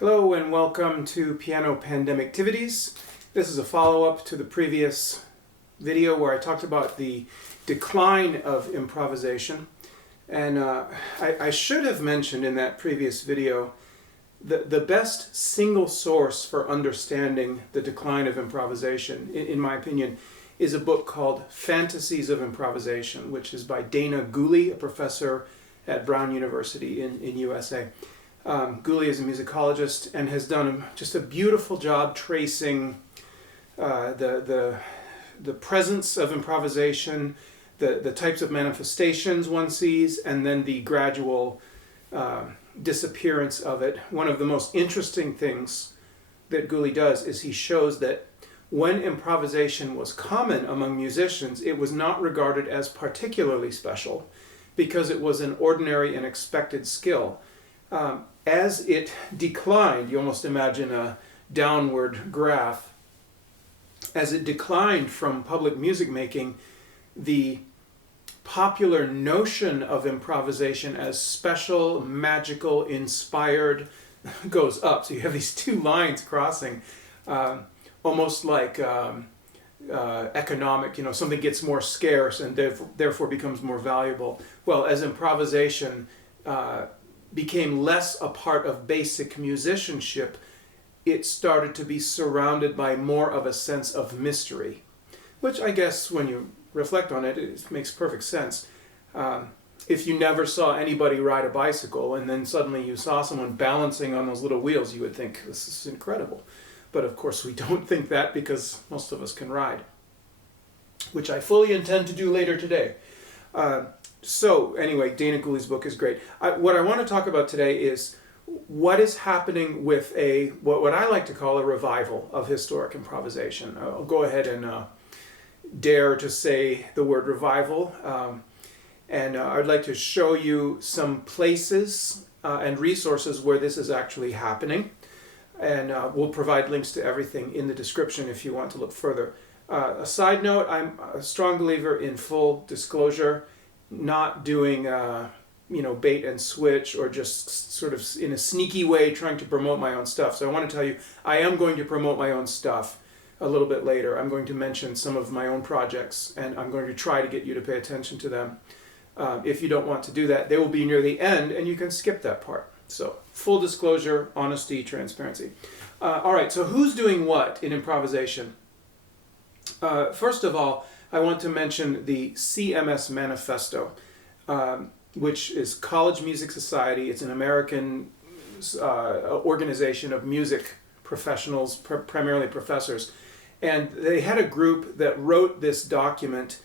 Hello and welcome to Piano Pandemictivities. This is a follow-up to the previous video where I talked about the decline of improvisation. And I should have mentioned in that previous video the best single source for understanding the decline of improvisation, in my opinion, is a book called Fantasies of Improvisation, which is by Dana Gooley, a professor at Brown University in USA. Gooley is a musicologist and has done just a beautiful job tracing the presence of improvisation, the types of manifestations one sees, and then the gradual disappearance of it. One of the most interesting things that Gooley does is he shows that when improvisation was common among musicians, it was not regarded as particularly special because it was an ordinary and expected skill. As it declined, you almost imagine a downward graph, as it declined from public music making, the popular notion of improvisation as special, magical, inspired goes up. So you have these two lines crossing, almost like economic, something gets more scarce and therefore becomes more valuable. Well, as improvisation became less a part of basic musicianship, it started to be surrounded by more of a sense of mystery, which I guess when you reflect on it, it makes perfect sense. If you never saw anybody ride a bicycle and then suddenly you saw someone balancing on those little wheels, you would think, this is incredible. But of course we don't think that because most of us can ride, which I fully intend to do later today. So anyway, Dana Gooley's book is great. What I want to talk about today is what is happening with what I like to call a revival of historic improvisation. I'll go ahead and dare to say the word revival. And I'd like to show you some places and resources where this is actually happening. And we'll provide links to everything in the description if you want to look further. A side note, I'm a strong believer in full disclosure, not doing bait and switch or just sort of in a sneaky way trying to promote my own stuff. So I want to tell you, I am going to promote my own stuff a little bit later. I'm going to mention some of my own projects and I'm going to try to get you to pay attention to them. If you don't want to do that, they will be near the end and you can skip that part. So full disclosure, honesty, transparency. All right, so who's doing what in improvisation? First of all, I want to mention the CMS Manifesto, which is College Music Society. It's an American organization of music professionals, primarily professors. And they had a group that wrote this document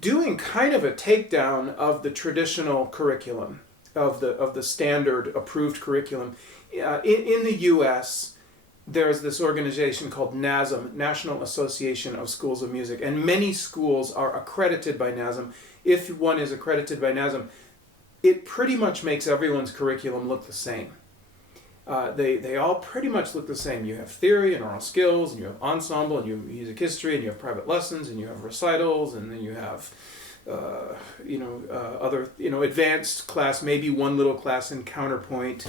doing kind of a takedown of the traditional curriculum, of the standard approved curriculum. In the US, there's this organization called NASM, National Association of Schools of Music, and many schools are accredited by NASM. If one is accredited by NASM, it pretty much makes everyone's curriculum look the same. They all pretty much look the same. You have theory and oral skills, and you have ensemble, and you have music history, and you have private lessons, and you have recitals, and then you have other advanced class, maybe one little class in counterpoint,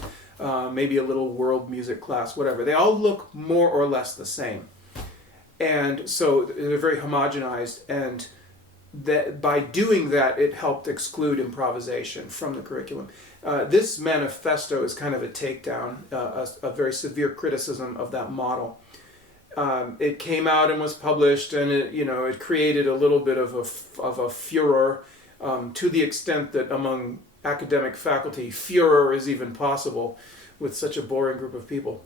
maybe a little world music class, whatever. They all look more or less the same. And so they're very homogenized, and that by doing that, it helped exclude improvisation from the curriculum. This manifesto is kind of a takedown, a very severe criticism of that model. It came out and was published, and it created a little bit of a furor, to the extent that among academic faculty, furor is even possible with such a boring group of people.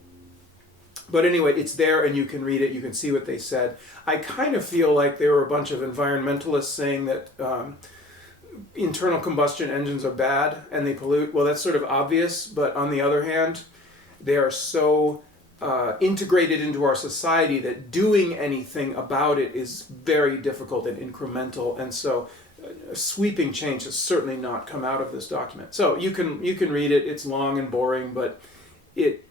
But anyway, it's there and you can read it, you can see what they said. I kind of feel like they were a bunch of environmentalists saying that internal combustion engines are bad and they pollute. Well, that's sort of obvious, but on the other hand, they are so integrated into our society that doing anything about it is very difficult and incremental, and so sweeping change has certainly not come out of this document. So you can read it. It's long and boring, but it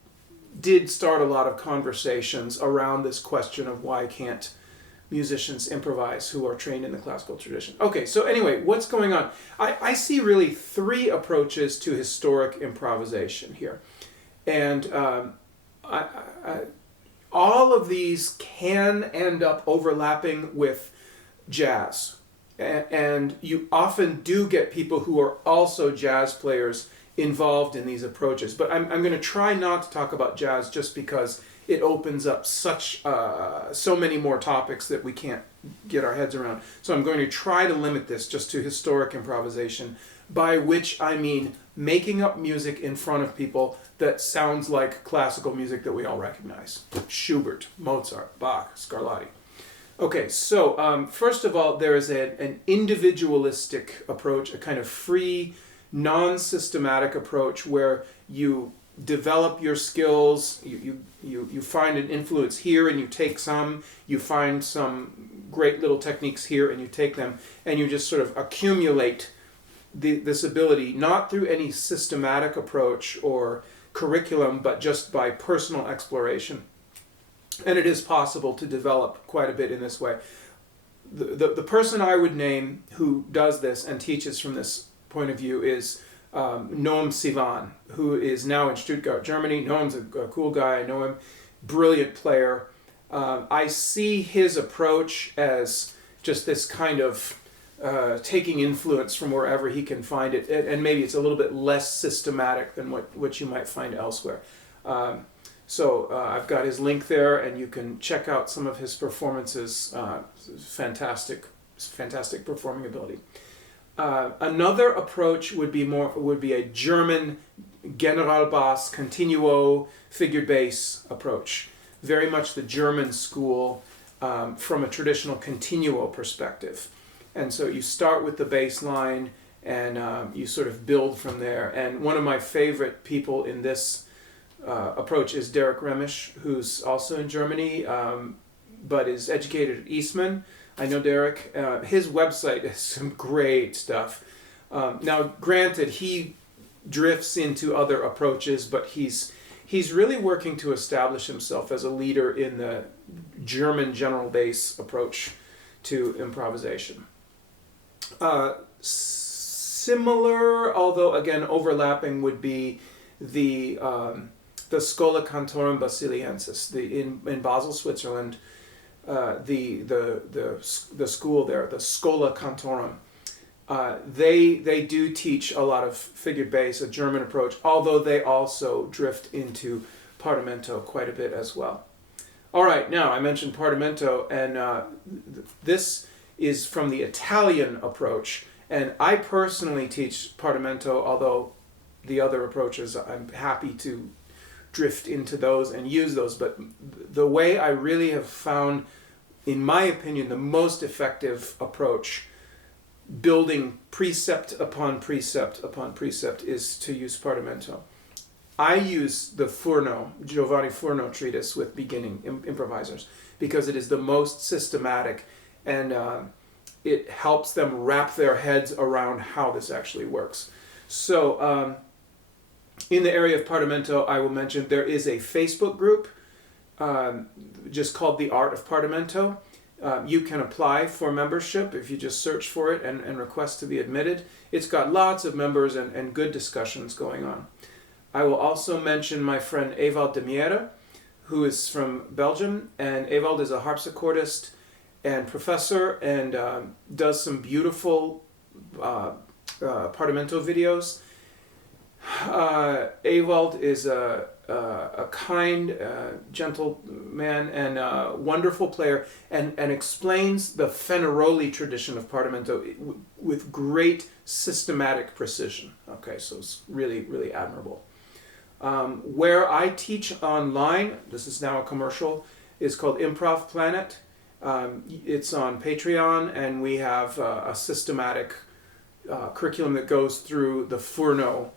did start a lot of conversations around this question of why can't musicians improvise who are trained in the classical tradition. Okay, so anyway, what's going on? I see really three approaches to historic improvisation here. And all of these can end up overlapping with jazz. And you often do get people who are also jazz players involved in these approaches. But I'm going to try not to talk about jazz just because it opens up so many more topics that we can't get our heads around. So I'm going to try to limit this just to historic improvisation, by which I mean making up music in front of people that sounds like classical music that we all recognize. Schubert, Mozart, Bach, Scarlatti. Okay, so first of all, there is an individualistic approach, a kind of free, non-systematic approach where you develop your skills, you find an influence here and you take some, you find some great little techniques here and you take them, and you just sort of accumulate this ability, not through any systematic approach or curriculum, but just by personal exploration. And it is possible to develop quite a bit in this way. The person I would name who does this and teaches from this point of view is Noam Sivan, who is now in Stuttgart, Germany. Noam's a cool guy. I know him. Brilliant player. I see his approach as just this kind of taking influence from wherever he can find it, and maybe it's a little bit less systematic than what you might find elsewhere. So I've got his link there, and you can check out some of his performances. Fantastic performing ability. Another approach would be a German Generalbass continuo figured bass approach, very much the German school from a traditional continuo perspective. And so you start with the bass line and you sort of build from there. And one of my favorite people in this approach is Derek Remisch, who's also in Germany, but is educated at Eastman. I know Derek. His website has some great stuff. Now, granted, he drifts into other approaches, but he's really working to establish himself as a leader in the German general bass approach to improvisation. Similar, although again overlapping, would be the Schola Cantorum Basiliensis, in Basel, Switzerland. The school there, the Schola Cantorum, they do teach a lot of figured bass, a German approach, although they also drift into Partamento quite a bit as well. All right, now I mentioned Partamento, and this is from the Italian approach, and I personally teach Partamento, although the other approaches I'm happy to drift into those and use those, but the way I really have found, in my opinion, the most effective approach, building precept upon precept upon precept, is to use Partamento. I use the Giovanni Furno treatise with beginning improvisers because it is the most systematic, and it helps them wrap their heads around how this actually works. So in the area of Partamento, I will mention there is a Facebook group just called the Art of Partamento. You can apply for membership if you just search for it and request to be admitted. It's got lots of members and good discussions going on. I will also mention my friend Ewald de Miera, who is from Belgium, and Ewald is a harpsichordist and professor and does some beautiful Partamento videos. Ewald is a kind, gentle man and a wonderful player, and explains the Fenaroli tradition of Partamento with great systematic precision. Okay, so it's really, really admirable. Where I teach online, this is now a commercial, is called Improv Planet. It's on Patreon, and we have a systematic curriculum that goes through the Furno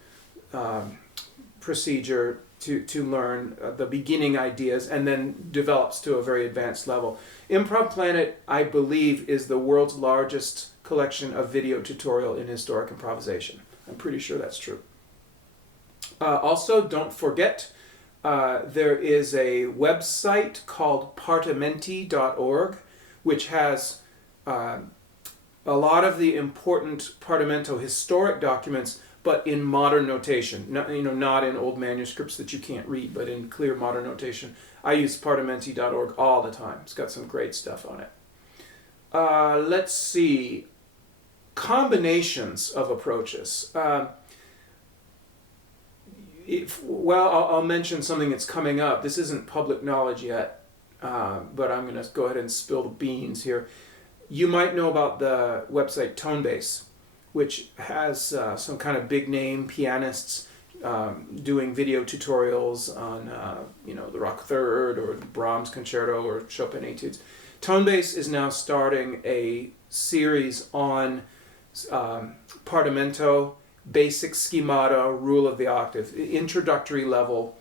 procedure to learn the beginning ideas and then develops to a very advanced level. Improv Planet, I believe, is the world's largest collection of video tutorial in historic improvisation. I'm pretty sure that's true. Also, don't forget, there is a website called Partamentoorg, which has a lot of the important Partamento historic documents, but in modern notation. Not in old manuscripts that you can't read, but in clear modern notation. I use Partamentoorg all the time. It's got some great stuff on it. Let's see. Combinations of approaches. I'll mention something that's coming up. This isn't public knowledge yet, but I'm going to go ahead and spill the beans here. You might know about the website Tonebase, which has some kind of big name pianists doing video tutorials on the Rock Third or Brahms Concerto or Chopin Etudes. Tonebase is now starting a series on Partamento, basic schemata, rule of the octave, introductory level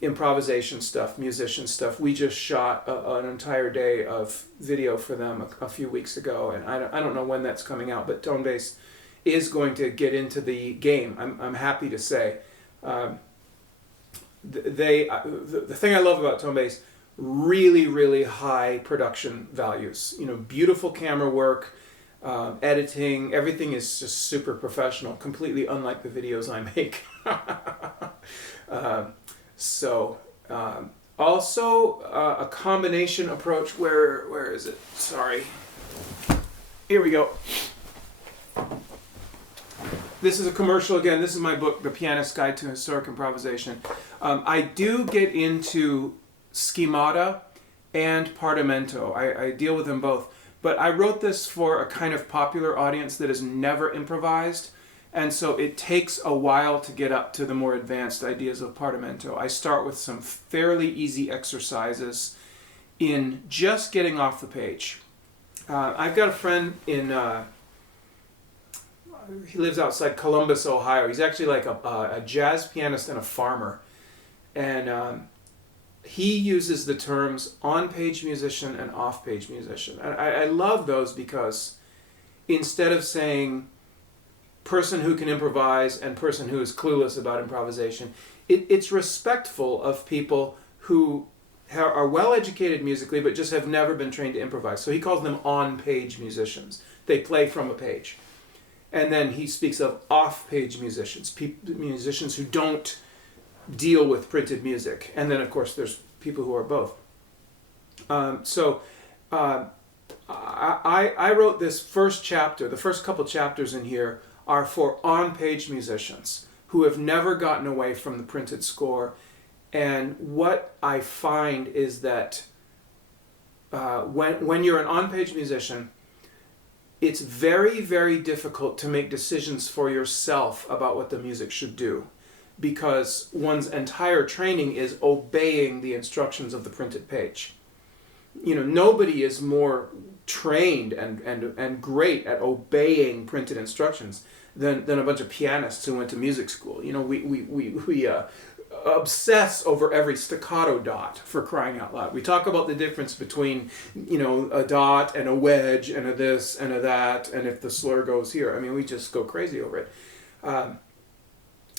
improvisation stuff, musician stuff. We just shot an entire day of video for them a few weeks ago, and I don't know when that's coming out, but Tonebase is going to get into the game. I'm happy to say. The thing I love about Tonebase, really, really high production values. Beautiful camera work, editing, everything is just super professional, completely unlike the videos I make. Also a combination approach. Where is it? Sorry. Here we go. This is a commercial again. This is my book, The Pianist's Guide to Historic Improvisation. I do get into schemata and Partamento. I deal with them both. But I wrote this for a kind of popular audience that has never improvised, and so it takes a while to get up to the more advanced ideas of Partamento. I start with some fairly easy exercises in just getting off the page. I've got a friend he lives outside Columbus, Ohio. He's actually like a jazz pianist and a farmer. And he uses the terms on-page musician and off-page musician. And I love those because instead of saying person who can improvise and person who is clueless about improvisation, it's respectful of people who are well-educated musically but just have never been trained to improvise. So he calls them on-page musicians. They play from a page. And then he speaks of off-page musicians, musicians who don't deal with printed music. And then, of course, there's people who are both. I wrote this first chapter. The first couple chapters in here are for on-page musicians who have never gotten away from the printed score. And what I find is that when you're an on-page musician, it's very, very difficult to make decisions for yourself about what the music should do, because one's entire training is obeying the instructions of the printed page. Nobody is more trained and great at obeying printed instructions than a bunch of pianists who went to music school. We obsess over every staccato dot, for crying out loud. We talk about the difference between, a dot and a wedge and a this and a that, and if the slur goes here. I mean, we just go crazy over it.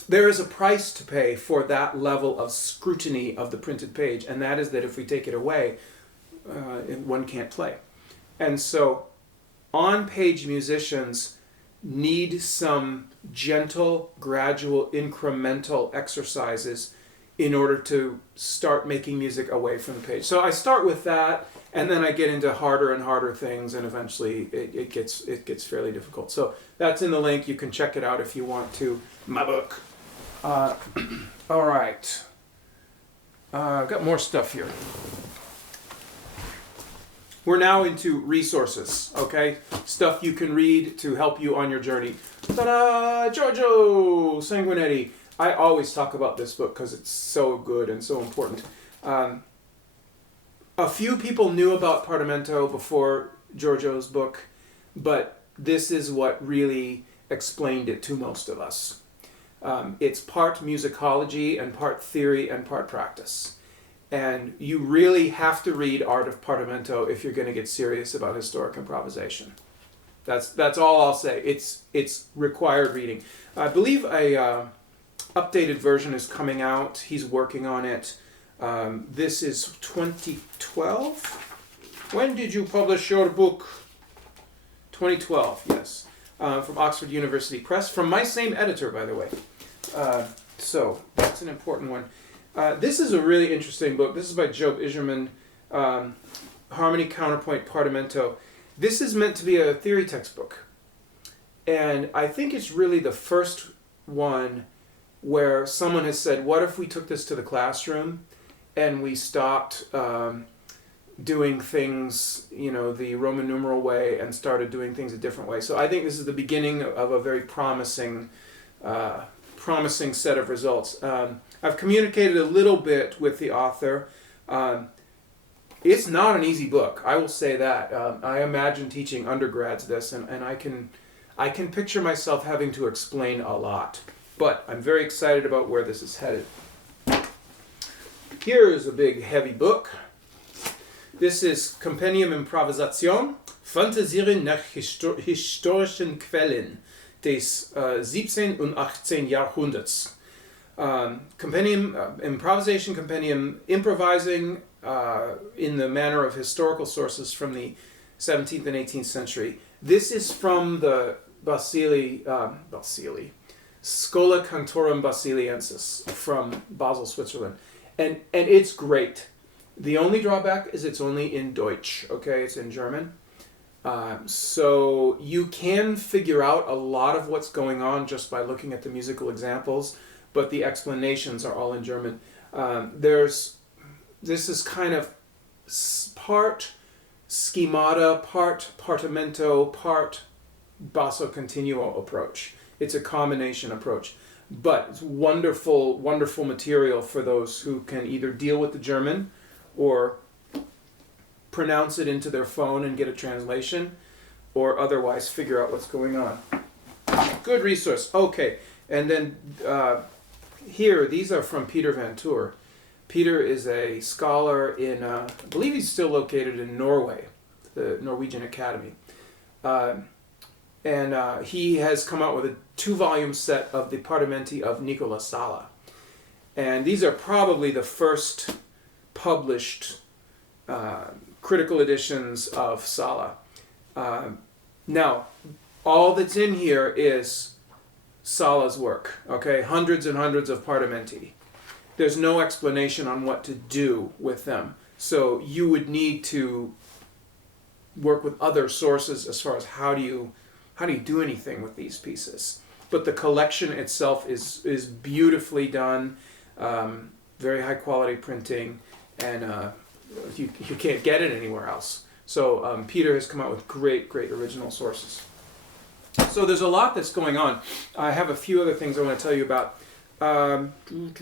There is a price to pay for that level of scrutiny of the printed page, and that is that if we take it away, one can't play. And so on-page musicians need some gentle, gradual, incremental exercises in order to start making music away from the page. So I start with that, and then I get into harder and harder things, and eventually it gets fairly difficult. So that's in the link. You can check it out if you want to. My book. All right. I've got more stuff here. We're now into resources, okay? Stuff you can read to help you on your journey. Ta-da! Giorgio Sanguinetti. I always talk about this book because it's so good and so important. A few people knew about Partamento before Giorgio's book, but this is what really explained it to most of us. It's part musicology and part theory and part practice. And you really have to read Art of Partamento if you're going to get serious about historic improvisation. That's all I'll say. It's required reading. I believe a updated version is coming out. He's working on it. This is 2012. When did you publish your book? 2012, yes. from Oxford University Press, from my same editor, by the way. So that's an important one. This is a really interesting book. This is by Job Iserman, Harmony, Counterpoint, Partamento. This is meant to be a theory textbook. And I think it's really the first one where someone has said, what if we took this to the classroom and we stopped doing things, the Roman numeral way and started doing things a different way. So I think this is the beginning of a very promising set of results. I've communicated a little bit with the author. It's not an easy book, I will say that. I imagine teaching undergrads this, and I can picture myself having to explain a lot. But I'm very excited about where this is headed. Here is a big, heavy book. This is Compendium Improvisation, Fantasieren nach historischen Quellen des 17. und 18. Jahrhunderts. Compendium, Improvisation Compendium, improvising in the manner of historical sources from the 17th and 18th century. This is from the Schola Cantorum Basiliensis from Basel, Switzerland. And it's great. The only drawback is it's only in Deutsch, okay? It's in German. So you can figure out a lot of what's going on just by looking at the musical examples, but the explanations are all in German. This is kind of part schemata, part partamento, part basso continuo approach. It's a combination approach. But it's wonderful, wonderful material for those who can either deal with the German or pronounce it into their phone and get a translation, or otherwise figure out what's going on. Good resource. Okay, and then here, these are from Peter Van Tour. Peter is a scholar in, I believe he's still located in Norway, the Norwegian Academy. And he has come out with a 2-volume set of the Partamenti of Nicola Sala. And these are probably the first published critical editions of Sala. Now, all that's in here is Sala's work, okay? Hundreds and hundreds of Partamenti. There's no explanation on what to do with them. So you would need to work with other sources as far as how do you do anything with these pieces. But the collection itself is beautifully done, very high quality printing, and you can't get it anywhere else. So Peter has come out with great original sources. So there's a lot that's going on. I have a few other things I want to tell you about. I'm going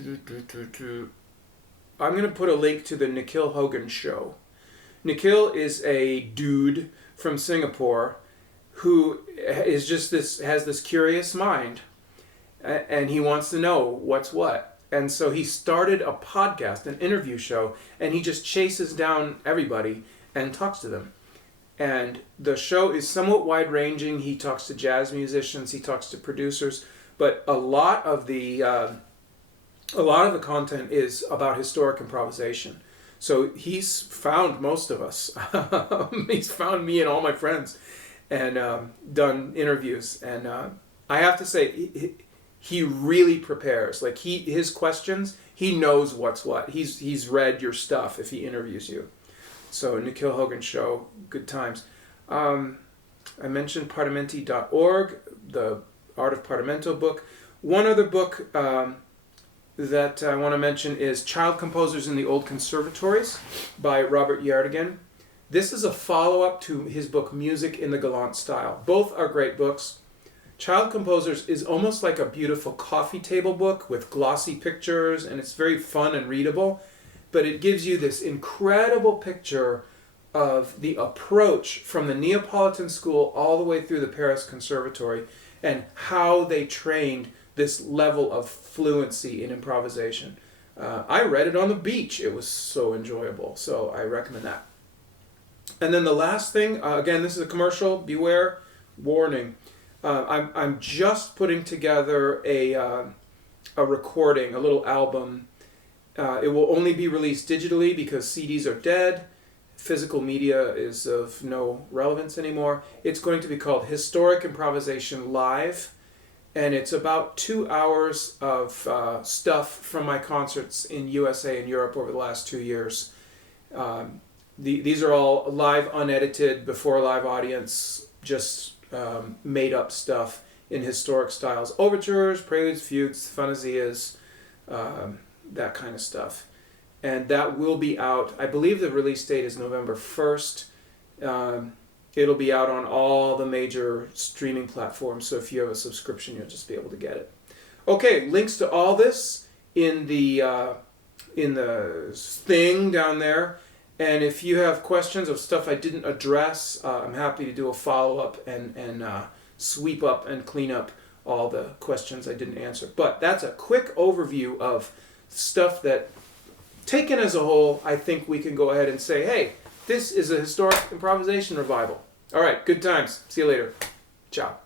to put a link to the Nikhil Hogan show. Nikhil is a dude from Singapore who is has this curious mind, and he wants to know what's what. And so he started a podcast, an interview show, and he just chases down everybody and talks to them. And the show is somewhat wide-ranging. He talks to jazz musicians, he talks to producers, but a lot of the content is about historic improvisation. So he's found most of us. He's found me and all my friends, and done interviews. And I have to say, he really prepares. Like his questions, he knows what's what. He's read your stuff if he interviews you. So Nikhil Hogan show, good times. I mentioned Partamentoorg, the Art of Partamento book. One other book that I want to mention is Child Composers in the Old Conservatories by Robert Yardigan. This is a follow-up to his book Music in the Galant Style. Both are great books. Child Composers is almost like a beautiful coffee table book with glossy pictures, and it's very fun and readable, but it gives you this incredible picture of the approach from the Neapolitan school all the way through the Paris Conservatory and how they trained this level of fluency in improvisation. I read it on the beach. It was so enjoyable, so I recommend that. And then the last thing, again, this is a commercial, beware, warning. I'm just putting together a recording, a little album. It will only be released digitally because CDs are dead. physical media is of no relevance anymore. It's going to be called Historic Improvisation Live, and it's about 2 hours of stuff from my concerts in USA and Europe over the last 2 years. These are all live, unedited, before a live audience, just made up stuff in historic styles. Overtures, preludes, fugues, fantasias, that kind of stuff. And that will be out, I believe the release date is November 1st. It'll be out on all the major streaming platforms, so if you have a subscription, you'll just be able to get it. Okay, links to all this in the thing down there. And if you have questions of stuff I didn't address, I'm happy to do a follow-up and sweep up and clean up all the questions I didn't answer. But that's a quick overview of stuff that, taken as a whole, I think we can go ahead and say, hey, this is a historic improvisation revival. All right, good times. See you later. Ciao.